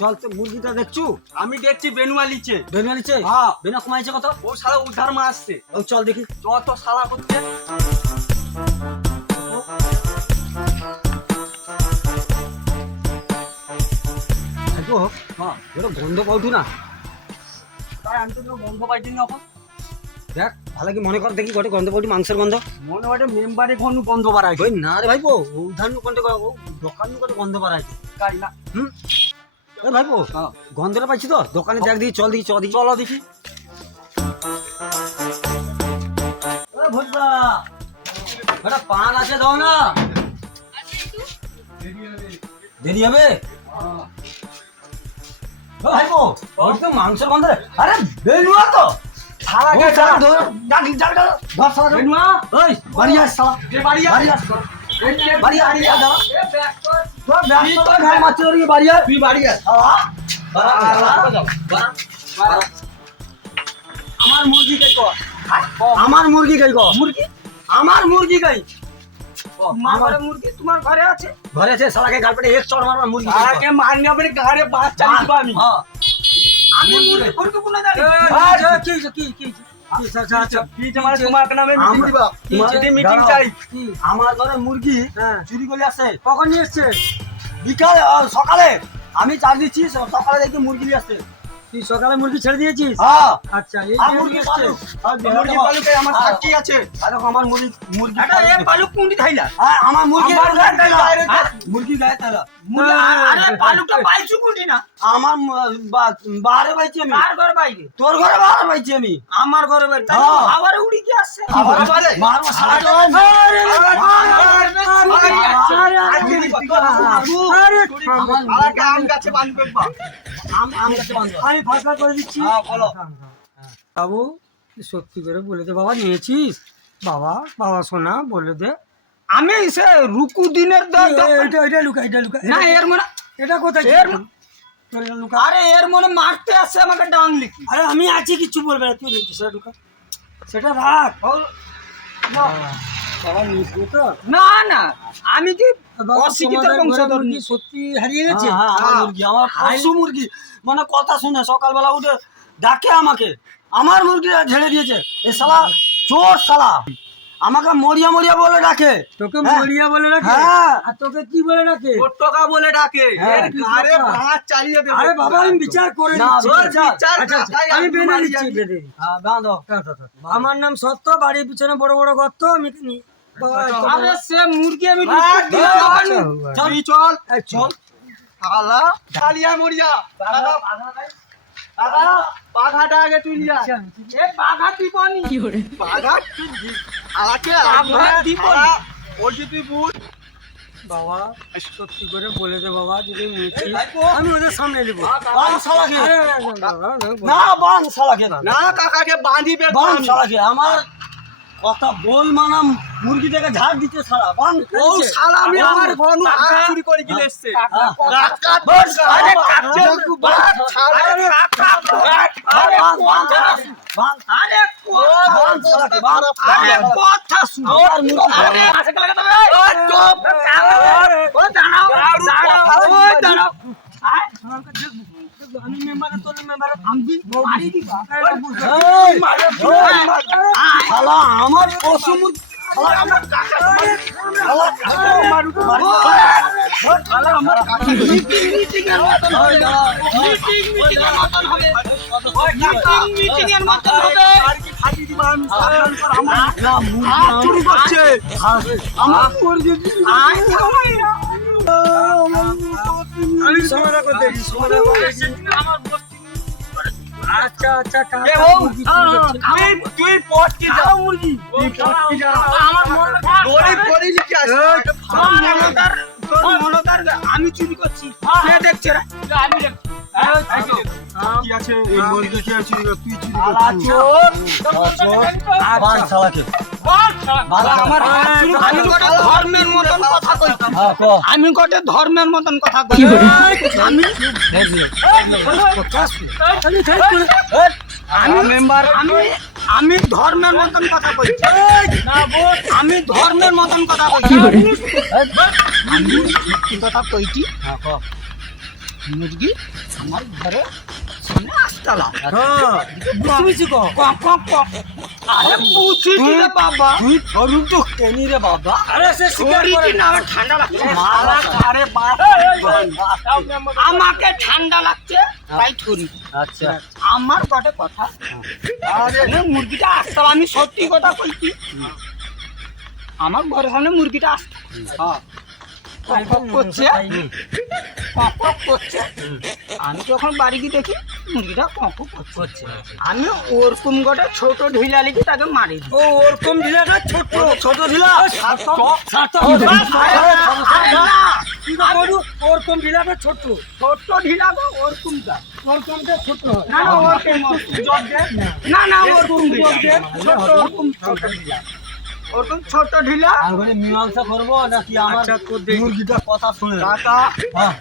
চল তো মুরগিটা দেখছু? আমি দেখছি বেনুয়া লিচে। বেনুয়া নিচ্ছে? হ্যাঁ। বেনুয়া কমাইছে কত? ও শালা উদ্ধার মা আসছে। ও চল দেখি। যত শালা করছে। দেখো হ্যাঁ এর গন্ধ পাউঠু না। তাই আমি তো বন্ধ পাইছি না এখন। দেখ ভালো কি মনে কর দেখি গোটে গন্ধ পাউঠু মাংসের গন্ধ। মনে হয় মেম্বারে ঘন বন্ধ বাড়াই। ওই না রে ভাইপো উধান গন্ধ ও দোকান গোটে গন্ধ বাড়াইছে। কাই না। এ ভাইপো হ্যাঁ। গন্ধটা পাইছি তো দোকানে দেখ দেখি চল দেখি চল দেখি। চলো দেখি। এ ভোজবা একটা পান আছে দাও না। দেরি হবে? ও ভাইপো ওই তো মাংসের গন্ধ। আরে বেনুয়া তো শালা ও কে শালা শালা? ধর ডাক ডাক ডাক ধর শালা বেনুয়া? ওই বাড়ি আস শালা কে বাড়ি বাড়ি আসছে? আস বাড়ি আস দাঁড়া এ ব্যাক কর। তো ব্যাস তো ঘর মারতে ওর বাড়ি আস তুই বাড়ি আস। শালা বাড়া আমার মুরগি কে কর। আমার মুরগি গাই গো মুরগি? আমার মুরগি গাই তোমার ঘরে মুরগি তোমার ঘরে আছে? ঘরে আছে শালাকে গালপেটে এক চড় মারবার মুরগি গাই শালাকে মারনি আপনি ঘরে বাচ্চা দিব আমি। হ্যাঁ আমি মুরগি কোন কোন জানি। কি কি কি আচ্ছা আচ্ছা কি তোমার তোমার নামে মিটিং দিবা? যদি মিটিং চাই। আমার ঘরে মুরগি হ্যাঁ। চুরি করে আসছে কখন নিয়ে এসছে বিকাল সকালে আমি চার দিচ্ছি সকালে দেখি মুরগি নিয়ে আসছে তুই সকালে মুরগি ছেড়ে দিয়েছিস? হ্যাঁ আচ্ছা এই আর জন্য মুরগি এসছে। মুরগি পালুকে আমার সাক্ষী আছে। আরে আমার মুরগি মুরগি এটা এ পালুক কোনটি থাইলা? হ্যাঁ আমার মুরগি আমার গায়ে তালা। হ্যাঁ? মুরগি গায়ে তালা আরে পালুকটা পাইছু কোনটি না? আমার বাহারে পাইছি আমি কার ঘর বাইরে? তোর ঘরে বাহারে পাইছি আমি আমার ঘরে বাইরে। তাই হ্যাঁ। আবার উড়ি কি আসছে? বাহারে মারবো শালা আম গাছে বাঁধবে বা। আম গাছে বাঁধবো। আমি ফাঁকা করে দিচ্ছি। হ্যাঁ, বলো। বাবু তুই সত্যি করে বলে দে বাবা নিয়েছিস? বাবা বাবা সোনা বলে দে। আমি সে রুকু দিনের এটা লুকা এটা লুকা না এর মনে এটা কোথায় এর ছিল? তোর এটা লুকা। আরে এর মনে মারতে আসছে আমাকে ডাংলি কি? আরে আমি আছি কিচ্ছু বলবে না তুই লুকিস সেটা লুকা সেটা রাখ। বাবা নিস তো না না আমি কি বাবা, অশিক্ষিত তোমাদের ঘরে বংশধর মুরগি সত্যি হারিয়ে গেছে? হ্যাঁ, আমার মুরগি আমার পশু মুরগি মানে কথা শুনে সকালবেলা উঠে ডাকে আমাকে আমার মুরগি ঝেড়ে দিয়েছে এ শালা চোর শালা আমাকে মরিয়া মরিয়া বলে ডাকে তোকে হ্যাঁ। মরিয়া বলে রাখে? হ্যাঁ। আর তোকে কি বলে রাখে? টোকা বলে ডাকে হ্যাঁ। এর ঘাড়ে ভাঁজ চালিয়ে দেবে। আরে বাবা আমি বিচার করে না, দিচ্ছি। বিচার, বিচার আচ্ছা, না, আচ্ছা, তাই আমি আপনি বেঁধে মারি দিচ্ছি যান। বেঁধে দিচ্ছি। হ্যাঁ বাঁধো আমার নাম সত্য, বাড়ির পিছনে বড় বড় গর্ত, আমি বাবা, আরে সে মুরগি আমি হ্যাঁ, লুকিয়ে দিয়ে চল, দোকানে। চল। তুই চল এই চল। শালা কালিয়া মরিয়া দাদা বাঘাটা আগে তুই লিয়া এ বাঘা দিবনি বাঘা তুই আলাকে বাঘা দিবনি ওই যে তুই বুঝ বাবা সত্যি করে বলে দে বাবা যদি নিয়েছিস আমি ওদের সামনে নেবো। বাঁধ শালাকে আরে, বাবা, না বাঁধ শালাকে না না কাকাকে বাঁধিবে বাঁধ শালাকে আমার কথা বল মানাম মুরগি থেকে ঝাড় দিতে শালা বাঁধ ও শালা আমি আমার ঘর হাত চুরি করে গিলে এসছে কাকা বস, আরে বাবা, কাকা বাঘ ছাড়ে কাকা আরে বাঁধ বাঁধ বাঁধ আরে বাঁধ শালাকে বাঁধ আরে কথা শুন আমার মুরগি আরে আশা লাগা তবে ও চুপ ও দাঁড়াও দাঁড়াও ও দাঁড়াও আমি মেম্বারে তোর মেম্বারে আমি বাড়ি দিবা। এই, শালা আমার পশু মুরগি শালা আমার কাকা শালা আমার কাকা মিটিং এর মতন হবে মিটিং এর মতন হবে মিটিং এর মতন হবে আর কি ফাটি দিবা আমি সাবধান কর আমার না মুরগি হাত চুরি করছে আমার মুরগি আমি সমাধান করতে দিই, সমাধান করতে দিই। আচ্ছা আচ্ছা কাকা এ ও মুরগি চুরি করছে। তুই পটকে যাও মুরগি তুই পটকে যা। আমার মনে দড়ি দড়ি লিখে আসে মনদার আমি চুরি করছি কে দেখছে রে আমি দেখছি কি আছে এই মুরগি কে চুরি করে তুই চুরি করছিস বাঁধ শালাকে আমার আমি গোটে ধর্মের মতন কথা কইছি হ্যাঁ ক আমি গোটে ধর্মের মতন কথা কইছি আমি আমি মেম্বার আমি ধর্মের মতন কথা কইছি আমি ধর্মের মতন কথা কইছি আমি কথা কইছি হ্যাঁ ক মুরগি আমার ঘরে সামনে আসতালা বুঝছি কো কক কক কক আরে পুছি দিলে বাবা তুই সরু তো কেনি রে বাবা আরে সে শিকার শরীর করে না আমার ঠান্ডা লাগছে মারা আরে আমাকে ঠান্ডা লাগছে তাই ছুরি আচ্ছা আমার বটে কথা আরে মুরগিটা আসতাল আমি সত্যি কথা কইছি আমার ঘরের সামনে মুরগিটা আসতো কক কক করছে কক কক করছে আমি যখন বাড়ি গিয়ে দেখি মুরগিটা কক কক করছে আমি ওরকম গোটা ছোট ঢিলা লিখে তাকে মারি দিই। ও ওরকম ঢিলাটা ছোট ছোট ঢিলা ওরকম ঢিলাটা ছোট ছোট ঢিলা গো ওরকমটা ওরকমটা ছোট হয় না না ওরকম না না ওরকম ওরকম ছোট ঢিলা ওরকম ছোট ঢিলা আরে মীমাংসা করবো নাকি আমার আচ্ছা, তো দেখি। মুরগিটা কথা শুনে কাকা হ্যাঁ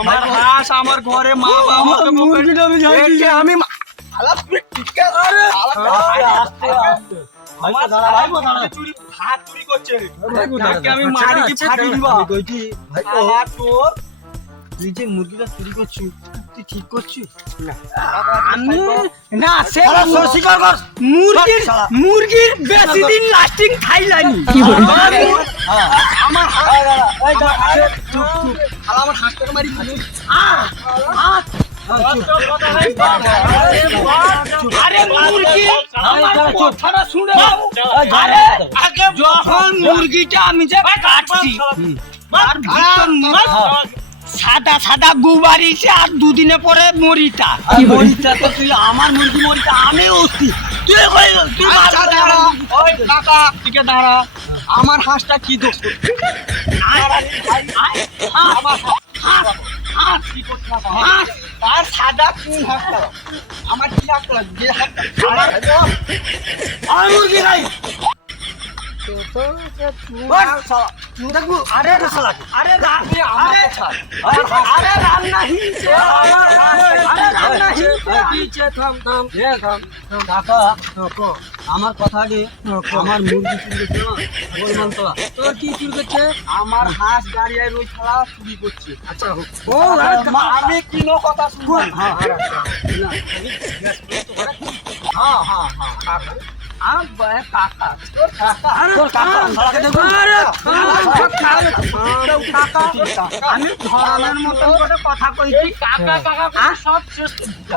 আমার হাঁস আমার ঘরে মা বাবা আমাকে মুরগিটা আমি জানি দেখে আমি হাত চুরি করছে তাকে আমি মারি কি ফাটিয়ে দিবা আর তোর তুই যে মুরগিটা চুরি করছিস তুই ঠিক করছিস আমি না সে স্বীকার কর মুরগির মুরগির বেশি দিন লাস্টিং খাইলানি আমার আমার হাঁসটাকে মারি আরে মুরগি আমার কথাটা শুনে আরে যখন মুরগিটা আমি যে কাটছি আর ভিতর সাদা সাদা গুবারিছে আর দুদিনে পরে মরিটা মরিচা তো তুই আমার মুরগি মরিচা আমি উঠছি তুই তুই ওই কাকা টিকে দাঁড়া আমার হাঁসটা কি দোষ আমার হাঁস কি করতে হাঁস তার সাদা কোন হাঁসটা আমার কি হাঁসটা যে হাঁসটা আমার মুরগি নাই আরে আরে আরে রান্না হিংসে আরে রান্না হিংসে থাম থাম কাকা আমার কথা আগে আমার মুরগি চুরি করছে না বললাম তো তোর কি চুরি করছে আমার হাঁস দাঁড়িয়ে রই ছাড়া চুরি করছে আচ্ছা ও আমি কিনো কথা শুনবো হ্যাঁ হ্যাঁ হ্যাঁ কাকা তোর কাকা তোর কাকা শালাকে দেখো আমি ধরনের মতন করে কথা কইছি কাকা কাকা সব শেষ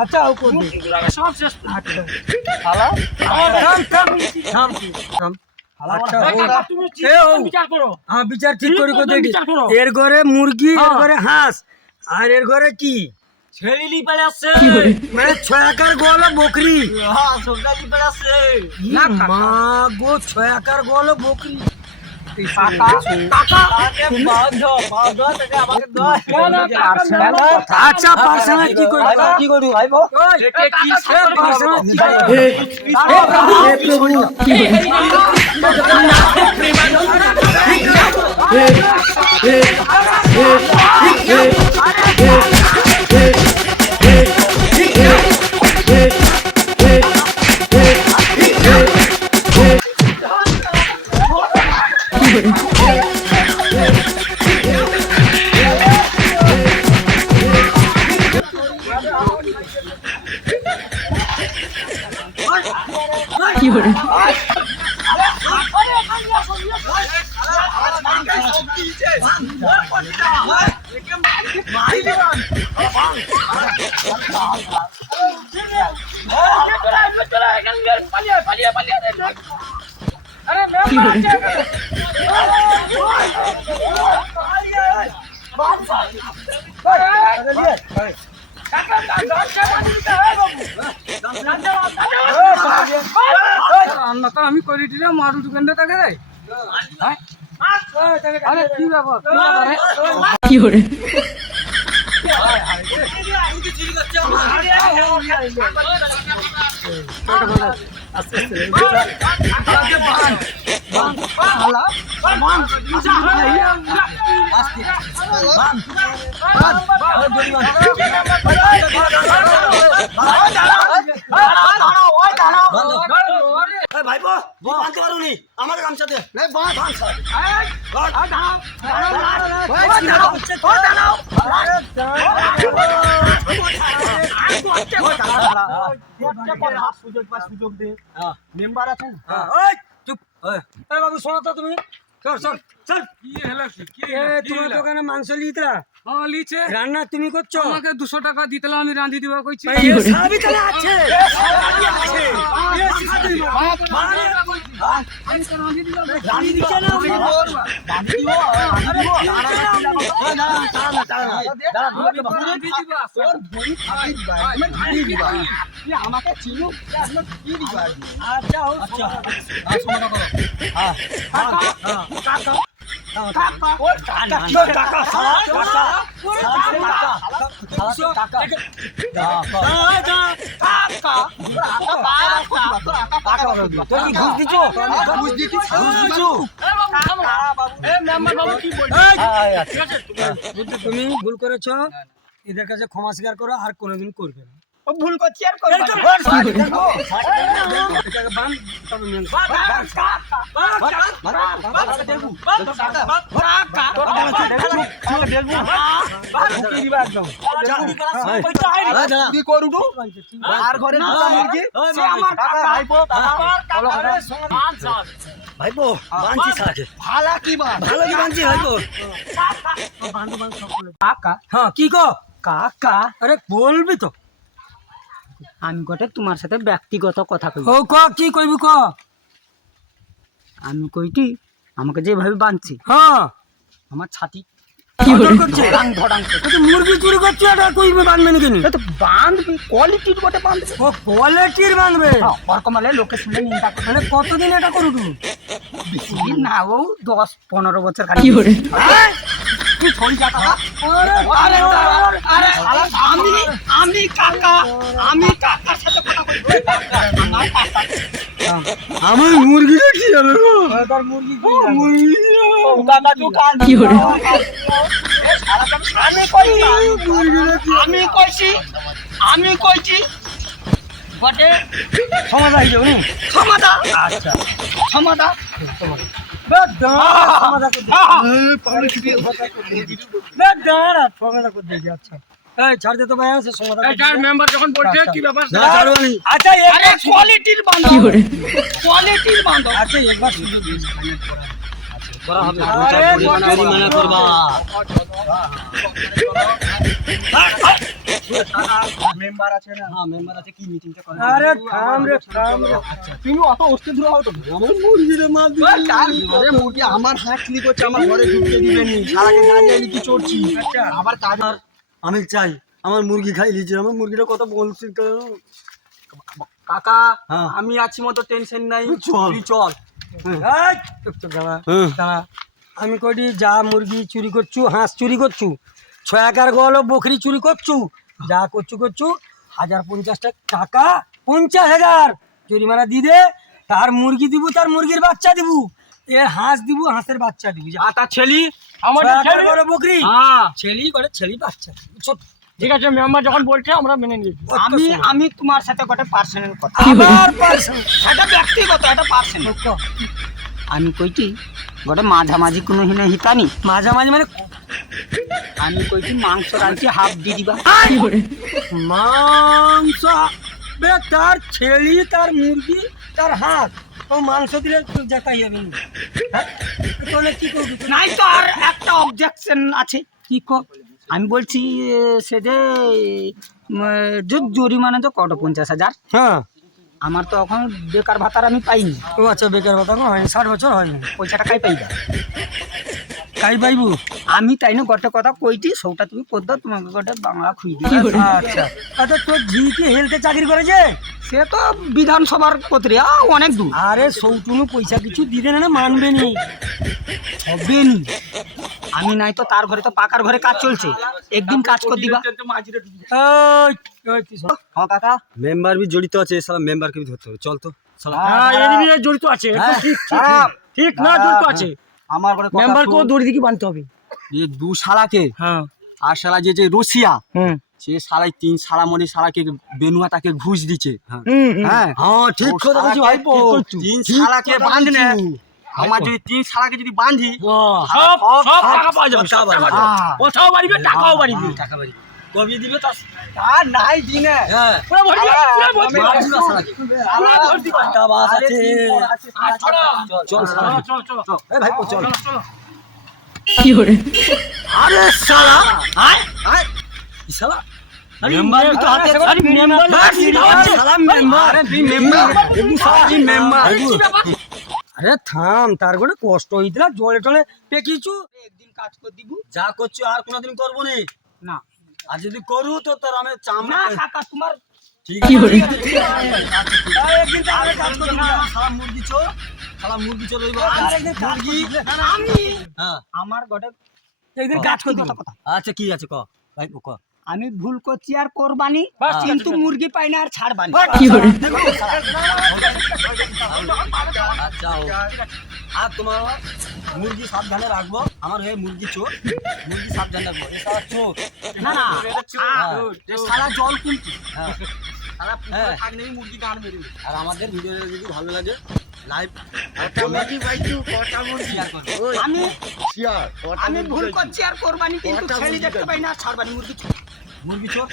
আচ্ছা ও কোন সব শেষ শালা আচ্ছা তুমি বিচার করো হ্যাঁ বিচার ঠিক করে তুমি দেখি বিচার করো। এর ঘরে মুরগি এর ঘরে হাঁস আর এর ঘরে কি ছেড়িলি পেলে আসছে মানে ছয়াকার গোয়াল বকরি হ্যাঁ সবটাই পেলে আসছে না মা গো ছয়াকার গোয়াল বকরি কাকা কাকা আচ্ছা পার্সোনাল কি করি কি করবি ভাই পার্সোনাল কি রান্নাটা আমি করে দিলাম মারু দোকানটা তাকে দেয় আরে কি ব্যাপার কি করে ভাইপো বাঁধতে পারুনি আমার গামছাতে দাঁড়াও সুযোগ দে মেম্বার আছে না? এই, চুপ এই বাবু শোনো তো তুমি চল চল চল তোমার দোকানে মাংস লিতরা রান্না তুমি করছো আমাকে 200 টাকা দিতে আমি রাঁধি দিবা কইছি সবই তাহলে আছে রানি দিচ্ছে না আমাকে চিনো কি দিবা? আচ্ছা হচ্ছে তুমি ভুল করেছো, এদের কাছে ক্ষমা স্বীকার করো, আর কোনোদিন করবে না। ও ভুল করছি আর করব না। এটাকে বান, তবে মেন। কি করবো আর ঘরে ঢোকা মুরগি সে আমার কাকা ভাইপো ভাইপো বানছি সাথে ভালা কি বা ভালো কি বানছি ভাইপো কাকা হ্যাঁ কি কো? কাকা আরে বলবি তো। আমি গোটে তোমার সাথে ব্যক্তিগত কথা কই। ও ক কি কইবি ক? আমি কইটি আমাকে যেভাবে বাঁধছি হ্যাঁ আমার ছাতি অর্ডার করছে। ধড়াং ধড়াং করে। তুই মুরগি চুরি করছিস, এটা কইবে বানবে নাকি? এ তো বাঁধবি কোয়ালিটির গোটে বাঁধবে। ও কোয়ালিটির বানবে, বরকমালে লোকে শুনে নিন্দা করে। মানে কতদিন এটা করু তুমি? বেশি দিন না ও 10-15 বছর কি করে তুই ছড়ি যা কাকা। আরে আরে আমি কাকার সাথে কথা বলবো। কাকা আমার কাকা আমার মুরগিটা কি হবে গো? তার মুরগি কি মুরগি ও কাকা দোকান কি করে আমি কইছি বটে সমাধান হয়ে যাবে। ক্ষমতা আচ্ছা ক্ষমতা সমাধান করে দেখি। আচ্ছা এই ছাড় দে তো ভাই, আছে সমাধান। মেম্বার যখন বলছে কি ব্যাপার না ছাড়বানি আচ্ছা আরে কোয়ালিটির বান্ধব কি করে কোয়ালিটির বান্ধব আচ্ছা একবার সুযোগ দিন। করা হবে আরে মানা করবা মেম্বার আছে না হ্যাঁ মেম্বার আছে কি মিটিংটা করে আরে থাম রে থাম রে। তুমি অত অস্থির ধরে হও তো আমার মুরগিরে মার আরে মুরগি আমার হাত ক্লিক করছে আমার ঘরে ঢুকতে দিবেনি সারাকে দাঁড়িয়ে কি চড়ছি আবার কাজ আমি চাই আমার মুরগি খাই লিছে আমার মুরগিটা কত বলছি কাকা হ্যাঁ। আমি আছি মতো টেনশন নাই চল। তুই চল এই, চুপ চুপ দাঁড়া, হুম। দাঁড়া। আমি কইটি যা মুরগি চুরি করছু, হাঁস চুরি করছু, 6 গলো বকরি চুরি করছু, যা করছু 1050 টাকা 50,000 জরিমানা দি দে। তার মুরগি দিব, তার মুরগির বাচ্চা দিব, এর হাঁস দিব, হাঁসের বাচ্চা দিব। যা আতা ছেলি 6 গলো বকরি হ্যাঁ ছেলি করে ছেলি বাচ্চা দিব। ছোট ঠিক আছে মেম্বার যখন বলছে আমরা মেনে নিয়েছি আমি তোমার সাথে একটা পার্সোনাল কথা আবার পার্সন এটা ব্যক্তিগত এটা পার্সোনাল আমি কইছি গোটে মাঝামাঝি কোনো হিনে হিতানি মাঝামাঝি মানে আমি কইছি মাংস রাঁধছি হাফ দি দিবা মাংস বে, তার ছেলি, তার মুরগি, তার হাঁস, ও মাংস দিলে দেখাই যাবে না। হ্যাঁ? তাহলে কি করবি তুই? নাই তো আর একটা অবজেকশন আছে কি কর? আমি বলছি সে যে জরিমানা তো কত 50,000 হ্যাঁ আমার তো এখন বেকার ভাতার আমি পাইনি ও আচ্ছা বেকার কথা হয়নি, 60 বছর হয়নি, পয়সাটা কাই পাইবা কাই পাইবু? আমি তাই না গটে কথা কইটি সৌটা তুমি করদ তোমাকে গটে বাংলা খুই দিই আচ্ছা আচ্ছা তোর ঝি কি হেলতে চাকরি করেছে? সে তো বিধানসভার পত্রে অনেক দূর আরে সৌটুনু পয়সা কিছু দিতে না মানবে নি। হবে নি আমি নাই তো তার ঘরে তো পাকার ঘরে কাজ চলছে একদিন কাজ করে দিবা ওই, ওই কি সব? হ্যাঁ কাকা মেম্বার भी জড়িত আছে সালা মেম্বারকে भी ধরতে হবে চল তো সালা হ্যাঁ এই নিয়ে জড়িত আছে একদম ঠিক ঠিক না জড়িত আছে আমার ঘরে মেম্বারকেও দড়ি দিকে বাঁধতে হবে ये दू শালাকে হ্যাঁ আর শালা যে রশিয়া হুম সে শালাই 3 শালা মনে শালাকে বেনুয়া তাকে ঘুষ দিচ্ছে হুম হ্যাঁ হ্যাঁ ঠিক কথা বলছি ভাইপো 3 শালাকে বাঁধনে আমার যদি 3 শালাকে যদি বাঁধি সব সব টাকা পাওয়া যাবে, সব টাকা পাওয়া যাবে। হ্যাঁ। কথাও বাড়িবে, টাকাও বাড়িবে। টাকা বাড়ি কবি দিবে তার আর নাই দিনে হ্যাঁ পুরো ভর্তি কর, পুরো ভর্তি কর। মারবি না শালাকে। পুরো ভর্তি কর। একটা বাস আছে আর চলো। চল শালা চলো, চলো, চলো। এই ভাই চল চলো, চলো। আরে শালা আয় এই শালা আরে মেম্বার তো হাতে আরে মেম্বার না, শালা মেম্বার তুই মেম্বার তুই মেম্বার আরে থাম, তার করে কষ্ট হইতে না, জলে টলে পেকিছু। একদিন কাজ করে দিব যা করছো আর কোনোদিন করবো না না আর যদি করু তো তোর আমি চামড়া না কাকা তোমার ঠিক আছে একদিন তাহলে কাজ করবো না শালা মুরগি চো শালা মুরগি চো রইব মুরগি আমি হ্যাঁ আমার গটে একদিন কাজ করে দিবো। কথা আচ্ছা কি আছে ক ভাই ক আমি ভুল করছি আর করবানি বাস, ঠিক আছে, কিন্তু ঠিক আছে। মুরগি পাই না আর ছাড়বানি আচ্ছা ও। আর তোমার মুরগি সাবধানে রাখবো আমার হয়ে মুরগি চোর মুরগি সাবধানে রাখবো এ শালা চোর না না সারা জল কিন্তু হ্যাঁ সারা হ্যাঁ। থাকলেই মুরগি গান মেরে আর আমাদের ভিডিওটা যদি ভালো লাগে লাইভ শেয়ার করবে আমি ভুল করছি আর করবানি কিন্তু ছেড়ে দেখতে পাই না আর ছাড়বানি মুরগি মুরগি চোর